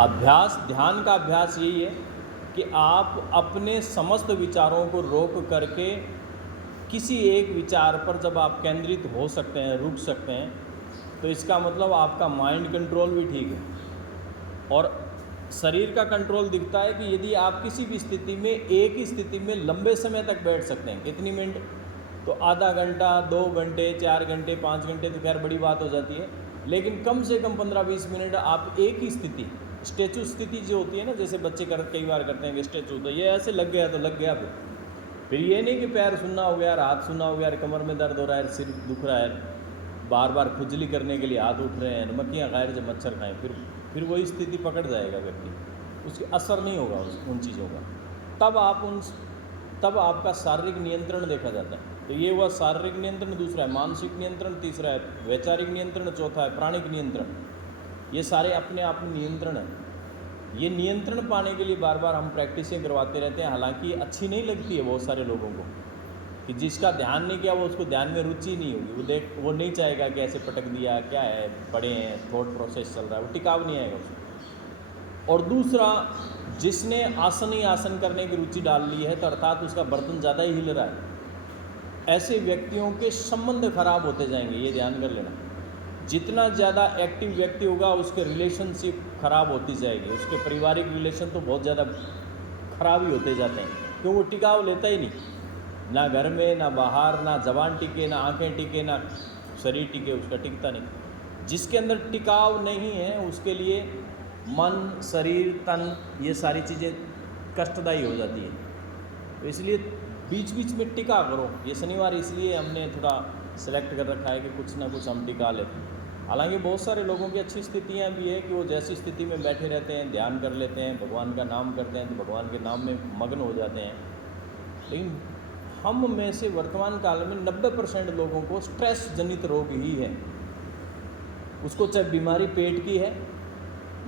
अभ्यास, ध्यान का अभ्यास यही है कि आप अपने समस्त विचारों को रोक करके किसी एक विचार पर जब आप केंद्रित हो सकते हैं, रुक सकते हैं, तो इसका मतलब आपका माइंड कंट्रोल भी ठीक है। और शरीर का कंट्रोल दिखता है कि यदि आप किसी भी स्थिति में, एक ही स्थिति में लंबे समय तक बैठ सकते हैं, कितनी मिनट, तो आधा घंटा, 2 घंटे, 4 घंटे, 5 घंटे तो खैर बड़ी बात हो जाती है, लेकिन कम से कम 15-20 मिनट आप एक ही स्थिति, स्टैचू स्थिति जो होती है ना, जैसे बच्चे कई बार करते हैं कि स्टैचू, तो ये ऐसे लग गया तो लग गया, फिर ये नहीं कि पैर सुनना हो गया, हाथ सुनना हो गया, कमर में दर्द हो रहा है, सिर दुख रहा है, बार बार खुजली करने के लिए हाथ उठ रहे हैं, मक्खियाँ गैर जब मच्छर खाएँ, फिर वही स्थिति पकड़ जाएगा व्यक्ति, उसके असर नहीं होगा उन चीज़ों का। तब आपका शारीरिक नियंत्रण देखा जाता है। तो ये हुआ शारीरिक नियंत्रण, दूसरा है मानसिक नियंत्रण, तीसरा है वैचारिक नियंत्रण, चौथा है प्राणिक नियंत्रण। ये सारे अपने आप में नियंत्रण है। ये नियंत्रण पाने के लिए बार बार हम प्रैक्टिसें करवाते रहते हैं। हालांकि अच्छी नहीं लगती है बहुत सारे लोगों को, कि जिसका ध्यान नहीं किया वो, उसको ध्यान में रुचि नहीं होगी, वो नहीं चाहेगा कि ऐसे पटक दिया, क्या है, पढ़े हैं, थॉट प्रोसेस चल रहा है, वो टिकाव नहीं आएगा उसको। और दूसरा, जिसने आसन ही आसन करने की रुचि डाल ली है, तो अर्थात उसका बर्तन ज़्यादा ही हिल रहा है, ऐसे व्यक्तियों के संबंध खराब होते जाएंगे, ये ध्यान कर लेना। जितना ज़्यादा एक्टिव व्यक्ति होगा उसके रिलेशनशिप खराब होती जाएगी, उसके पारिवारिक रिलेशन तो बहुत ज़्यादा खराब ही होते जाते हैं, क्यों, वो टिकाव लेता ही नहीं, ना घर में, ना बाहर, ना जबान टिके, ना आंखें टिके, ना शरीर टिके, उसका टिकता नहीं। जिसके अंदर टिकाव नहीं है उसके लिए मन, शरीर, तन, ये सारी चीज़ें कष्टदायी हो जाती है। तो इसलिए बीच बीच में टिका करो। ये शनिवार इसलिए हमने थोड़ा सेलेक्ट कर रखा है कि कुछ ना कुछ हम टिका लेते हैं। हालांकि बहुत सारे लोगों की अच्छी स्थितियाँ भी है कि वो जैसी स्थिति में बैठे रहते हैं, ध्यान कर लेते हैं, भगवान का नाम करते हैं, तो भगवान के नाम में मग्न हो जाते हैं। लेकिन हम में से वर्तमान काल में 90% लोगों को स्ट्रेस जनित रोग ही है। उसको चाहे बीमारी पेट की है,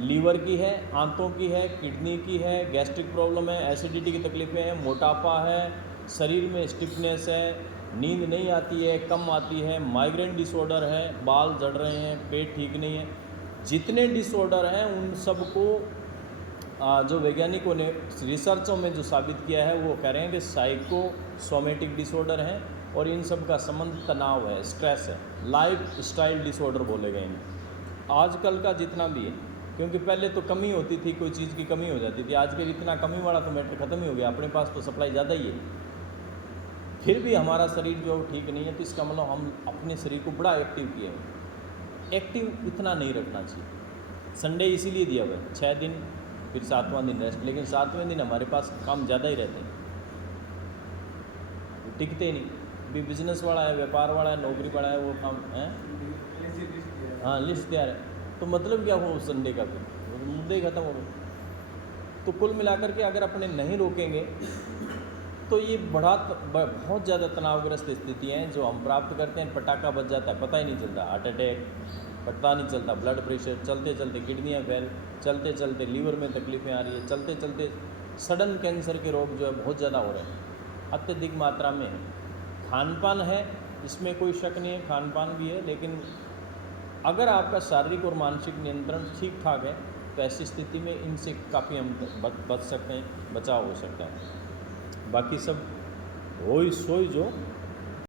लीवर की है, आंतों की है, किडनी की है, गैस्ट्रिक प्रॉब्लम है, एसिडिटी की तकलीफ़ें हैं, मोटापा है, शरीर में स्टिफनेस है, नींद नहीं आती है, कम आती है, माइग्रेन डिसऑर्डर है, बाल झड़ रहे हैं, पेट ठीक नहीं है, जितने डिसऑर्डर हैं उन सबको जो वैज्ञानिकों ने रिसर्चों में जो साबित किया है, वो कह रहे हैं कि साइकोसोमेटिक डिसऑर्डर हैं, और इन सब का संबंध तनाव है, स्ट्रेस है, लाइफ स्टाइल डिसऑर्डर बोले गए हैं आजकल का जितना भी है। क्योंकि पहले तो कमी होती थी, कोई चीज़ की कमी हो जाती थी, आजकल इतना कमी वाला तो मैटर ख़त्म ही हो गया, अपने पास तो सप्लाई ज़्यादा ही है, फिर भी हमारा शरीर जो ठीक नहीं है, तो इसका मतलब हम अपने शरीर को बड़ा एक्टिव किए हैं। एक्टिव इतना नहीं रखना चाहिए। संडे इसीलिए दिया हुआ है, 6 दिन, फिर 7वां दिन रेस्ट, लेकिन 7वें दिन हमारे पास काम ज़्यादा ही रहते हैं, टिकते ही नहीं। भी बिजनेस वाला है, व्यापार वाला है, नौकरी वाला है, वो काम है, हाँ लिस्ट तैयार है, तो मतलब क्या हो संडे का, फिर मुद्दे ही खत्म हो गए। तो कुल मिलाकर के अगर अपने नहीं रोकेंगे तो ये बहुत ज़्यादा तनावग्रस्त स्थितियाँ हैं जो हम प्राप्त करते हैं। पटाखा बच जाता है, पता ही नहीं चलता, हार्ट अटैक पता नहीं चलता, ब्लड प्रेशर, चलते चलते किडनियाँ फेल, चलते चलते लीवर में तकलीफ़ें आ रही है, चलते चलते सडन कैंसर के रोग जो है बहुत ज़्यादा हो रहे हैं, अत्यधिक मात्रा में है। खान पान है, इसमें कोई शक नहीं है, खान पान भी है, लेकिन अगर आपका शारीरिक और मानसिक नियंत्रण ठीक ठाक है तो ऐसी स्थिति में इनसे काफ़ी हम बच सकते हैं, बचाव हो सकता है। बाकी सब वही सोई जो